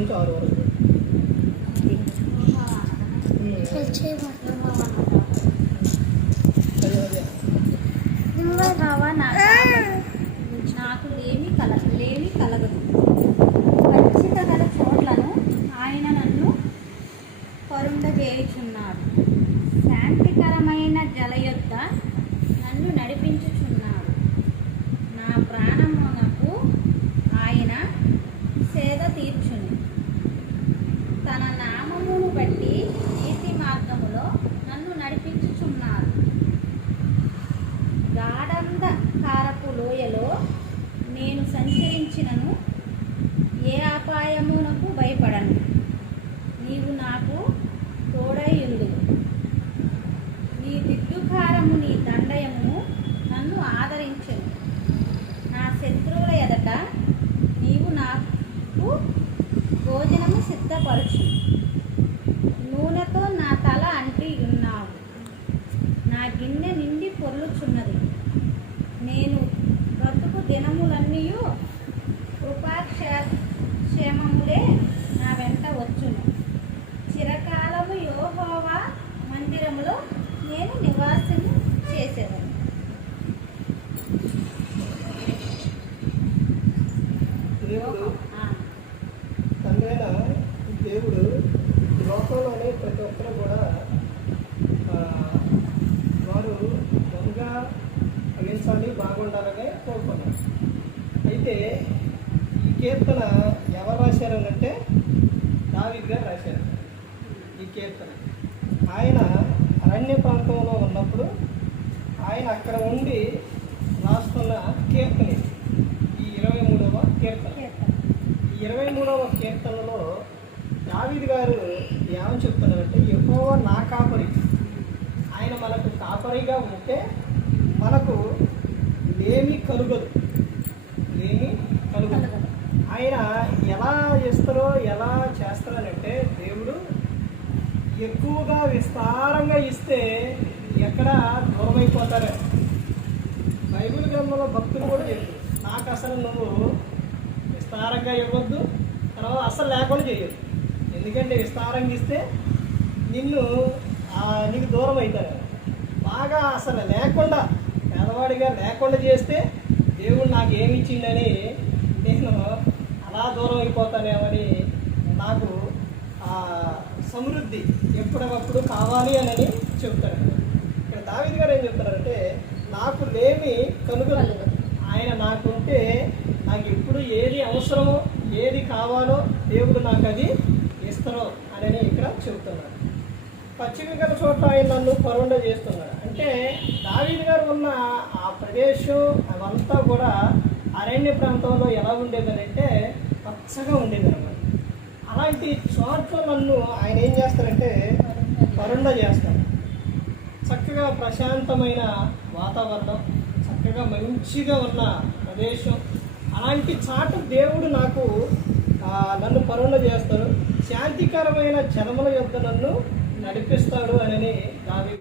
నుంచి 6 వరకు. నాకు లేని కలగదు. ఖచ్చిత గల చోట్లను ఆయన నన్ను పరుండజేయుచున్నాడు. శాంతికరమైన జలయొద్ద నన్ను నడిపించుచున్నాడు. నా ప్రాణమునకు ఆయన సేద తీర్చును. తన నామమును బట్టి నీతి మార్గములో నన్ను నడిపించుచున్నాడు. గాఢంధకారపు లోయలో నేను సంచరించినను ఏ అపాయమునకు భయపడను. నీవు నాకు తోడైయుందువు. నీ దిద్దుకారము నీ దండయమును నన్ను ఆదరించును. నా శత్రువుల ఎదుట నీవు నాకు భోజనము సిద్ధపరచు. నూనెతో నా తల అంటి ఉన్నావు. నా గిన్నె నిండి పొర్లుచున్నది. నేను బ్రతుకు దినములన్నీ కృపాక్షేమములే నా వెంట వచ్చును. చిరకాలము యెహోవా మందిరములో నేను నివాసం చేసేదను. తండ్రైన దేవుడు లోకంలోనే ప్రతి ఒక్కరు కూడా వారు బహుగా అవించాలి, బాగుండాలని కోరుకున్నారు. అయితే ఈ కీర్తన ఎవరు రాశారనంటే దావీదు గారు రాశారు. ఈ కీర్తన ఆయన అరణ్య ప్రాంతంలో ఉన్నప్పుడు ఆయన అక్కడ ఉండి రాస్తున్న కీర్తన ఈ 23వ కీర్తన. ఈ 23వ కీర్తనలో దావీదు గారు ఏమని చెప్తున్నారంటే, యెహోవా నా కాపరి, ఆయన మనకు కాపరిగా ఉంటే మనకు లేమి కలుగదు. ఆయన ఎలా ఇస్తారో ఎలా చేస్తారనంటే, దేవుడు ఎక్కువగా విస్తారంగా ఇస్తే ఎక్కడ దూరమైపోతారు. బైబిల్ గ్రంథంలో భక్తులు కూడా చెప్పు, నాకు అసలు నువ్వు విస్తారంగా ఇవ్వద్దు, తర్వాత అసలు లేకుండా చేయొద్దు. ఎందుకంటే విస్తారంగా ఇస్తే నీకు దూరం అవుతారు. బాగా అసలు లేకుండా పేదవాడిగా లేకుండా చేస్తే దేవుడు నాకు ఏమి ఇచ్చిందని నేను అలా దూరం అయిపోతానేమని, నాకు సమృద్ధి ఎప్పటికప్పుడు కావాలి అని చెప్తారు. ఇక్కడ దావీదు గారు ఏం చెప్తారంటే, నాకు లేమి కలుగదు. ఆయన నాకుంటే నాకు ఎప్పుడు ఏది అవసరమో ఏది కావాలో దేవుడు నాకు అది ఇస్తారో అని ఇక్కడ చెబుతున్నాడు. పచ్చిక గల చోట ఆయన నన్ను పరుండ చేస్తున్నాడు. అంటే దావీదు గారు ఉన్న ఆ ప్రదేశం అవంతా కూడా అరణ్య ప్రాంతంలో ఎలా ఉండేదనంటే పచ్చగా ఉండేదన్నమాట. అలాంటి చోట్ల నన్ను ఆయన ఏం చేస్తారంటే పరుండ చేస్తారు. చక్కగా ప్రశాంతమైన వాతావరణం, చక్కగా మంచిగా ఉన్న ప్రదేశం, అలాంటి చాటు దేవుడు నన్ను పరుండ చేస్తాడు. శాంతికరమైన జనముల యొద్ద నన్ను నడిపిస్తాడు అని దావీదు